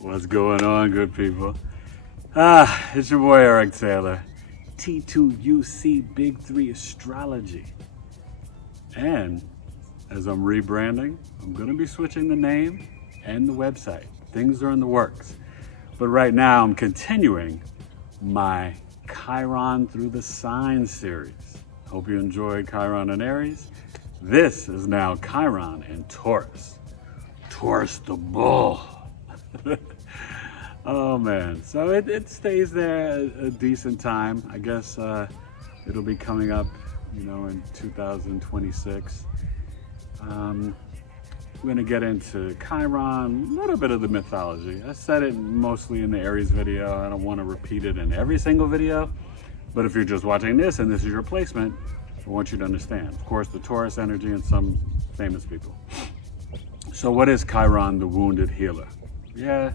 What's going on, good people? It's your boy Eric Taylor, T2UC Big 3 Astrology. And as I'm rebranding, I'm going to be switching the name and the website. Things are in the works. But right now, I'm continuing my Chiron through the signs series. Hope you enjoyed Chiron and Aries. This is now Chiron and Taurus. Taurus the bull. Oh man, so it stays there a decent time. I guess it'll be coming up, in 2026. We're gonna get into Chiron, a little bit of the mythology. I said it mostly in the Aries video. I don't want to repeat it in every single video, but if you're just watching this and this is your placement, I want you to understand. Of course, the Taurus energy and some famous people. So what is Chiron, the wounded healer? Yeah,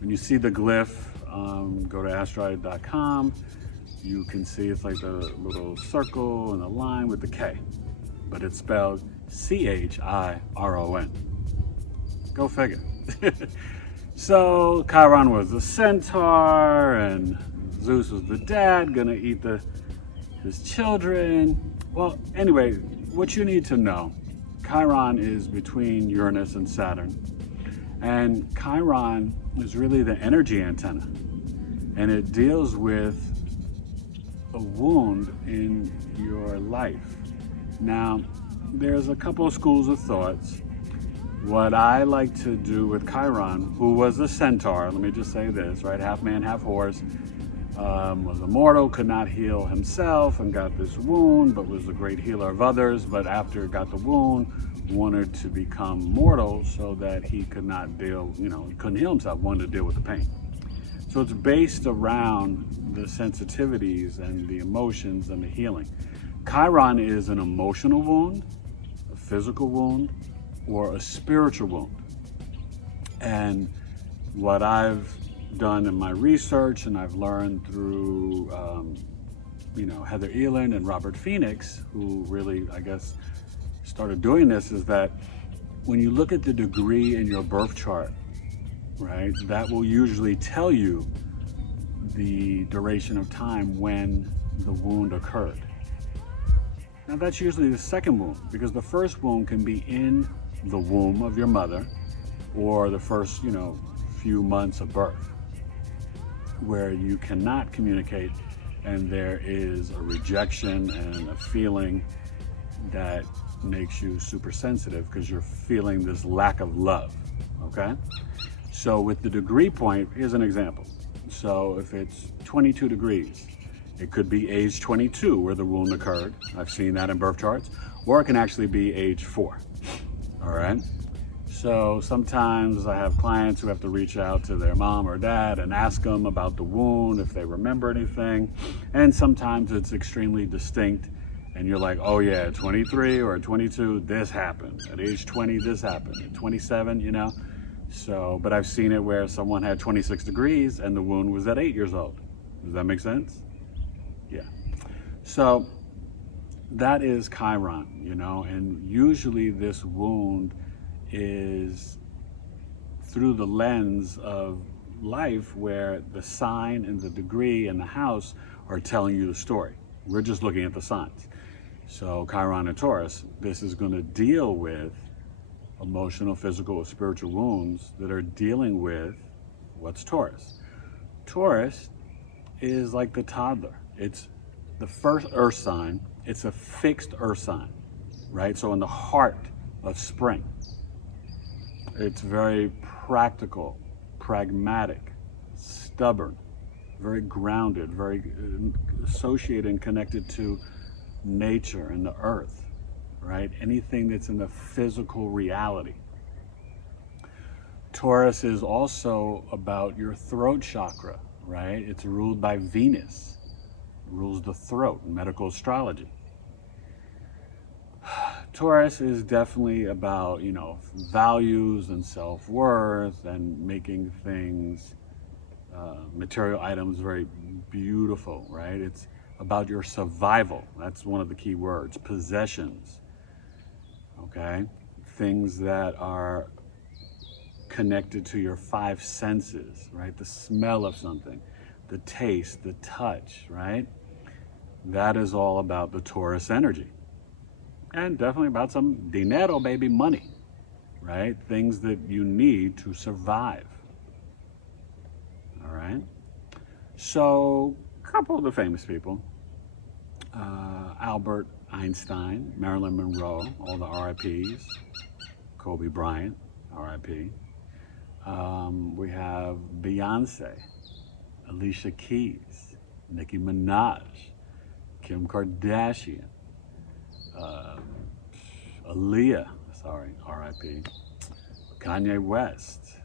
when you see the glyph, go to astrology.com. You can see it's like the little circle and a line with the K, but it's spelled Chiron. Go figure. So Chiron was the centaur, and Zeus was the dad, gonna eat his children. Well, anyway, what you need to know, Chiron is between Uranus and Saturn. And Chiron is really the energy antenna. And it deals with a wound in your life. Now, there's a couple of schools of thoughts. What I like to do with Chiron, who was a centaur, let me just say this, right? Half man, half horse, was immortal, could not heal himself and got this wound, but was a great healer of others. But after got the wound, wanted to become mortal so that he could not deal, he couldn't heal himself, wanted to deal with the pain. So it's based around the sensitivities and the emotions and the healing. Chiron is an emotional wound, a physical wound, or a spiritual wound. And what I've done in my research, and I've learned through, Heather Elin and Robert Phoenix, who really, I guess, started doing this, is that when you look at the degree in your birth chart, right, that will usually tell you the duration of time when the wound occurred. Now that's usually the second wound, because the first wound can be in the womb of your mother, or the first, few months of birth, where you cannot communicate and there is a rejection and a feeling that makes you super sensitive because you're feeling this lack of love, okay? So with the degree point, here's an example. So if it's 22 degrees, it could be age 22 where the wound occurred. I've seen that in birth charts. Or it can actually be age 4, all right? So sometimes I have clients who have to reach out to their mom or dad and ask them about the wound, if they remember anything. And sometimes it's extremely distinct. And you're like, oh yeah, at 23 or at 22, this happened. At age 20, this happened. At 27, So, but I've seen it where someone had 26 degrees and the wound was at 8 years old. Does that make sense? Yeah. So that is Chiron, and usually this wound is through the lens of life, where the sign and the degree and the house are telling you the story. We're just looking at the signs. So Chiron and Taurus, this is going to deal with emotional, physical, or spiritual wounds that are dealing with what's Taurus. Taurus is like the toddler. It's the first earth sign. It's a fixed earth sign, right? So in the heart of spring. It's very practical, pragmatic, stubborn, very grounded, very associated and connected to nature and the earth, right? Anything that's in the physical reality. Taurus is also about your throat chakra, right? It's ruled by Venus, rules the throat in medical astrology. Taurus is definitely about, values and self-worth and making things, material items, very beautiful, right? It's about your survival. That's one of the key words. Possessions, okay? Things that are connected to your five senses, right? The smell of something, the taste, the touch, right? That is all about the Taurus energy. And definitely about some dinero, baby, money, right? Things that you need to survive. All right. So, a couple of the famous people: Albert Einstein, Marilyn Monroe, all the RIPs, Kobe Bryant, RIP. We have Beyonce, Alicia Keys, Nicki Minaj, Kim Kardashian, uh, Aaliyah, sorry, RIP, Kanye West,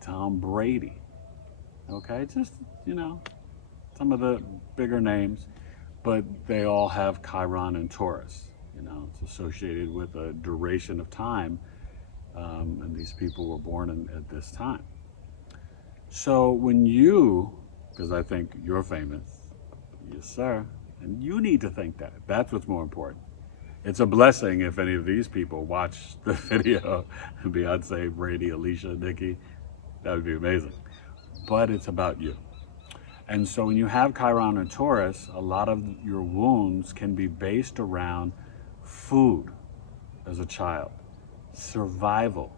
Tom Brady. Okay, just, some of the bigger names, but they all have Chiron and Taurus. It's associated with a duration of time, and these people were born at this time. So when because I think you're famous, yes, sir, and you need to think that. That's what's more important. It's a blessing if any of these people watch the video, Beyonce, Brady, Alicia, Nicki. That would be amazing. But it's about you. And so when you have Chiron and Taurus, a lot of your wounds can be based around food as a child, survival,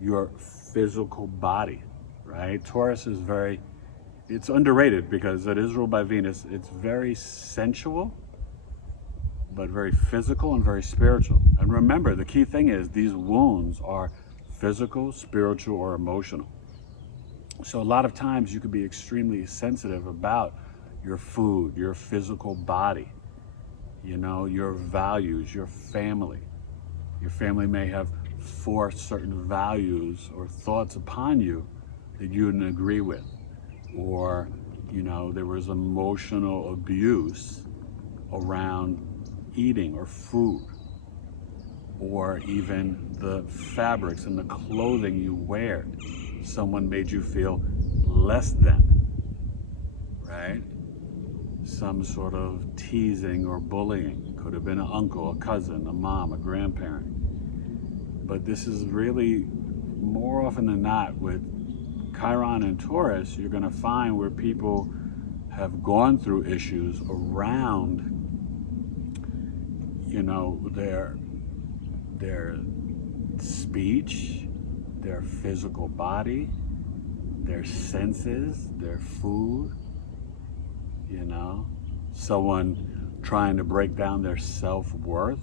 your physical body, right? Taurus is it's underrated because it is ruled by Venus. It's very sensual, but very physical and very spiritual. And remember, the key thing is these wounds are physical, spiritual, or emotional. So a lot of times you could be extremely sensitive about your food, your physical body, your values, your family. Your family may have forced certain values or thoughts upon you that you didn't agree with. Or, there was emotional abuse around eating or food, or even the fabrics and the clothing you wear. Someone made you feel less than, right? Some sort of teasing or bullying. Could have been an uncle, a cousin, a mom, a grandparent. But this is really, more often than not, with Chiron and Taurus, you're going to find where people have gone through issues around, their speech, their physical body, their senses, their food, someone trying to break down their self-worth,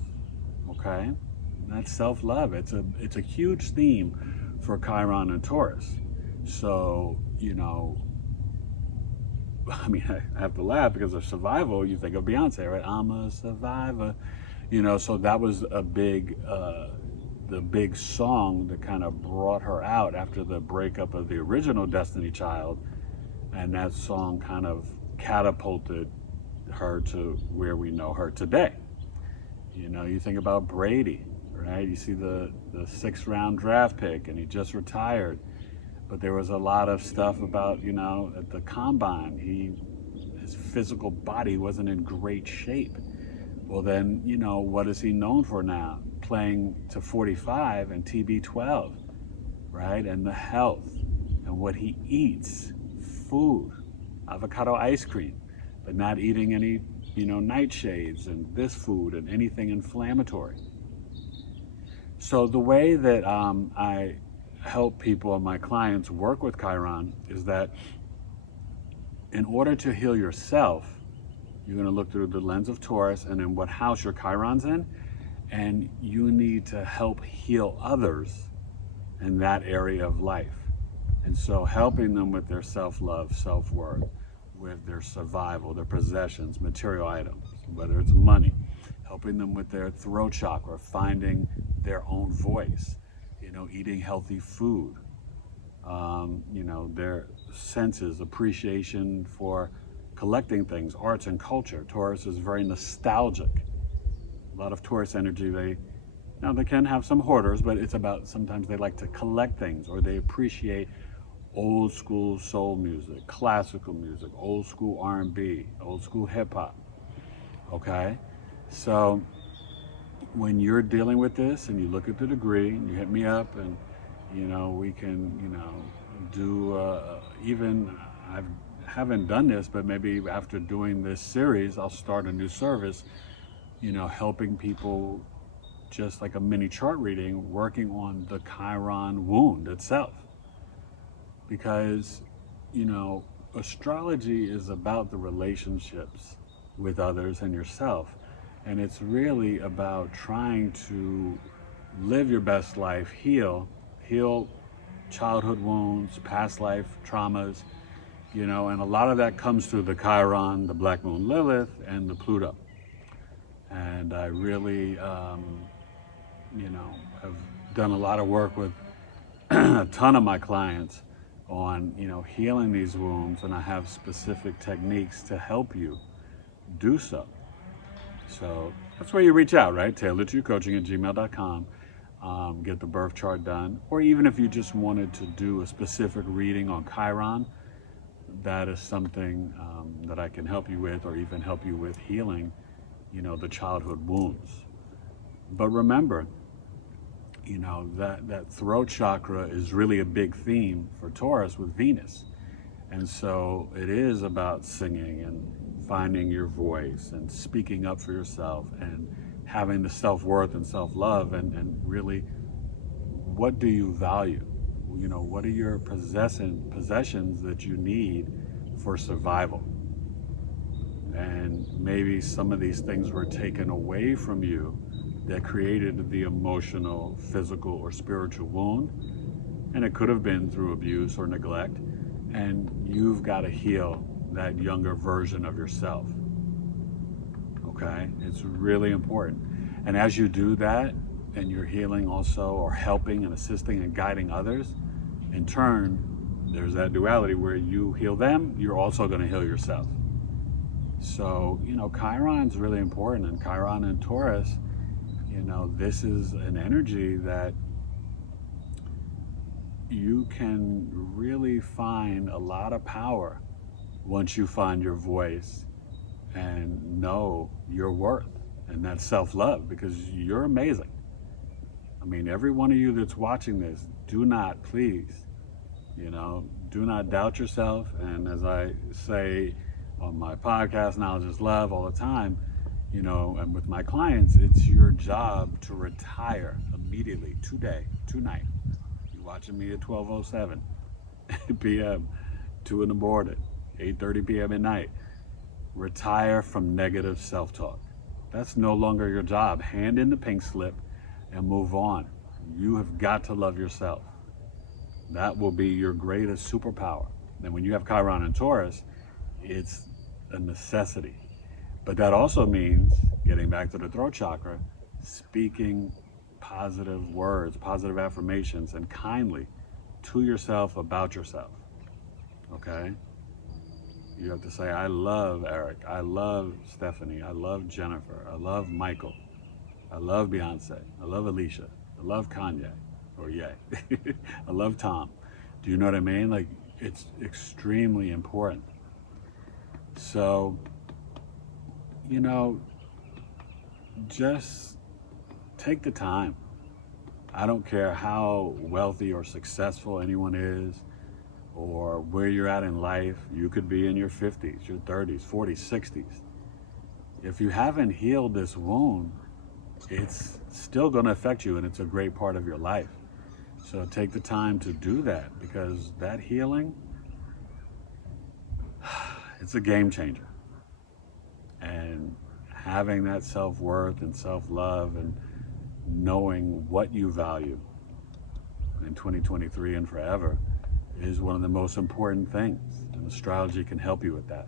okay? That's self-love. It's a huge theme for Chiron and Taurus. So, I have to laugh because of survival. You think of Beyonce, right? I'm a survivor. So that was the big song that kind of brought her out after the breakup of the original Destiny Child. And that song kind of catapulted her to where we know her today. You think about Brady, right? You see the 6th round draft pick, and he just retired. But there was a lot of stuff about, at the combine, his physical body wasn't in great shape. Well, then, what is he known for now? Playing to 45 and TB12, right? And the health and what he eats, food, avocado ice cream, but not eating any, nightshades and this food and anything inflammatory. So the way that I help people and my clients work with Chiron is that in order to heal yourself, you're going to look through the lens of Taurus and then what house your Chiron's in, and you need to help heal others in that area of life. And so helping them with their self-love, self-worth, with their survival, their possessions, material items, whether it's money, helping them with their throat chakra, finding their own voice, eating healthy food, their senses, appreciation for collecting things, arts and culture. Taurus is very nostalgic. A lot of Taurus energy, they can have some hoarders, but it's about sometimes they like to collect things, or they appreciate old school soul music, classical music, old school R&B, old school hip hop. Okay? So when you're dealing with this and you look at the degree and you hit me up and We can, do even, I haven't done this, but maybe after doing this series, I'll start a new service, helping people just like a mini chart reading, working on the Chiron wound itself. Because, you know, astrology is about the relationships with others and yourself. And it's really about trying to live your best life, heal childhood wounds, past life traumas, and a lot of that comes through the Chiron, the Black Moon Lilith, and the Pluto. And I really, have done a lot of work with a ton of my clients on, healing these wounds, and I have specific techniques to help you do so. So that's where you reach out, right? tailoredtoyourcoaching@gmail.com. Get the birth chart done. Or even if you just wanted to do a specific reading on Chiron, that is something that I can help you with, or even help you with healing, the childhood wounds. But remember, that throat chakra is really a big theme for Taurus with Venus. And so it is about singing and finding your voice and speaking up for yourself and having the self-worth and self-love, and really, what do you value? What are your possessions that you need for survival? And maybe some of these things were taken away from you that created the emotional, physical, or spiritual wound. And it could have been through abuse or neglect. And you've got to heal that younger version of yourself. Okay? It's really important. And as you do that, and you're healing also, or helping and assisting and guiding others, in turn, there's that duality where you heal them, you're also going to heal yourself. So, Chiron's really important. And Chiron and Taurus, this is an energy that you can really find a lot of power once you find your voice and know your worth, and that self-love, because you're amazing. I mean, every one of you that's watching this, do not, please, do not doubt yourself. And as I say on my podcast, Knowledge is Love, all the time, and with my clients, it's your job to retire immediately, today, tonight. You're watching me at 12:07 p.m., 2 in the morning, 8:30 p.m. at night. Retire from negative self-talk. That's no longer your job. Hand in the pink slip and move on. You have got to love yourself. That will be your greatest superpower. And when you have Chiron and Taurus, it's a necessity. But that also means, getting back to the throat chakra, speaking positive words, positive affirmations, and kindly to yourself about yourself. Okay? You have to say, I love Eric, I love Stephanie, I love Jennifer, I love Michael, I love Beyonce, I love Alicia, I love Kanye, or Ye, I love Tom. Do you know what I mean? Like, it's extremely important. So, just take the time. I don't care how wealthy or successful anyone is, or where you're at in life. You could be in your 50s, your 30s, 40s, 60s. If you haven't healed this wound, it's still going to affect you, and it's a great part of your life. So take the time to do that, because that healing, it's a game changer. And having that self-worth and self-love and knowing what you value in 2023 and forever is one of the most important things. And astrology can help you with that.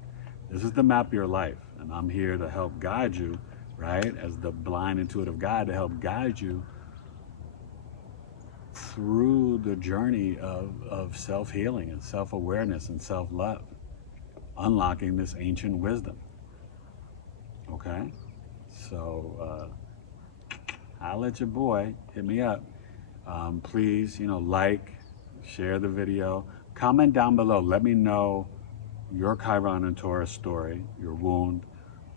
This is the map of your life, and I'm here to help guide you, right? As the blind intuitive guide, to help guide you through the journey of self-healing and self-awareness and self-love, unlocking this ancient wisdom. Okay? So, holla at your boy, hit me up. Please, like, share the video, comment down below. Let me know your Chiron and Taurus story, your wound,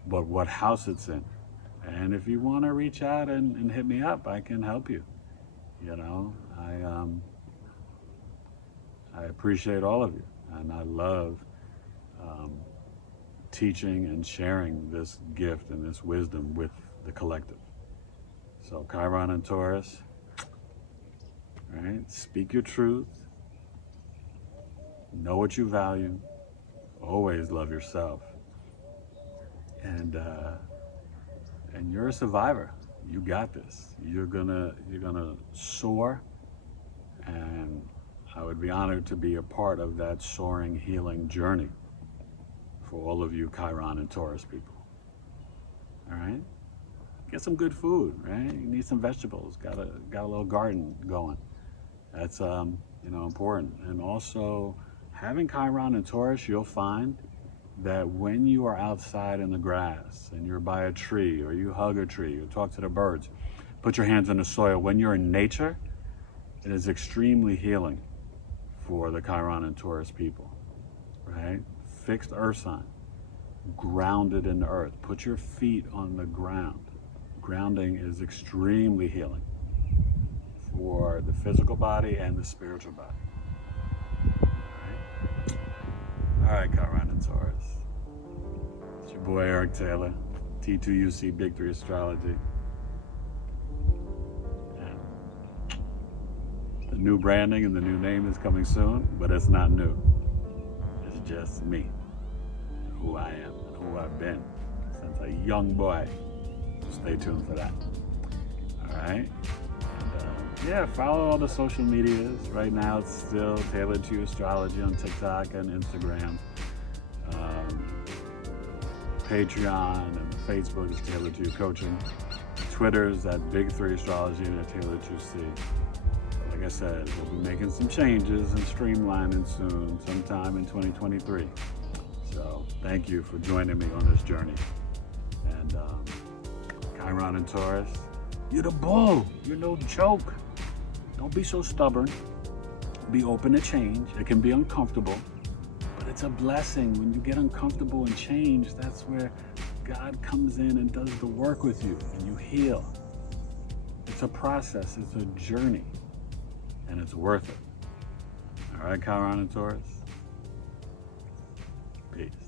but what house it's in. And if you want to reach out and hit me up, I can help you. I appreciate all of you, and I love teaching and sharing this gift and this wisdom with the collective. So Chiron and Taurus, right? Speak your truth. Know what you value. Always love yourself. And you're a survivor. You got this. You're gonna soar, and I would be honored to be a part of that soaring, healing journey for all of you Chiron and Taurus people. All right? Get some good food, right? You need some vegetables. Got a little garden going. That's important. And also, having Chiron and Taurus, you'll find that when you are outside in the grass and you're by a tree, or you hug a tree, or talk to the birds, put your hands in the soil. When you're in nature, it is extremely healing for the Chiron and Taurus people, right? Fixed earth sign, grounded in the earth. Put your feet on the ground. Grounding is extremely healing for the physical body and the spiritual body. All right, Chiron and Taurus. It's your boy Eric Taylor, T2UC Big 3 Astrology. And the new branding and the new name is coming soon, but it's not new. It's just me, who I am, and who I've been since a young boy. Stay tuned for that. All right. Yeah, follow all the social medias. Right now it's still Tailored to You Astrology on TikTok and Instagram. Patreon and Facebook is Tailored to You Coaching. Twitter's at Big 3 Astrology and at Tailored to C. Like I said, we'll be making some changes and streamlining soon, sometime in 2023. So thank you for joining me on this journey. And Chiron and Taurus, you're the bull. You're no joke. Don't be so stubborn. Be open to change. It can be uncomfortable, but it's a blessing. When you get uncomfortable and change, that's where God comes in and does the work with you, and you heal. It's a process. It's a journey, and it's worth it. All right, Chiron and Taurus. Peace.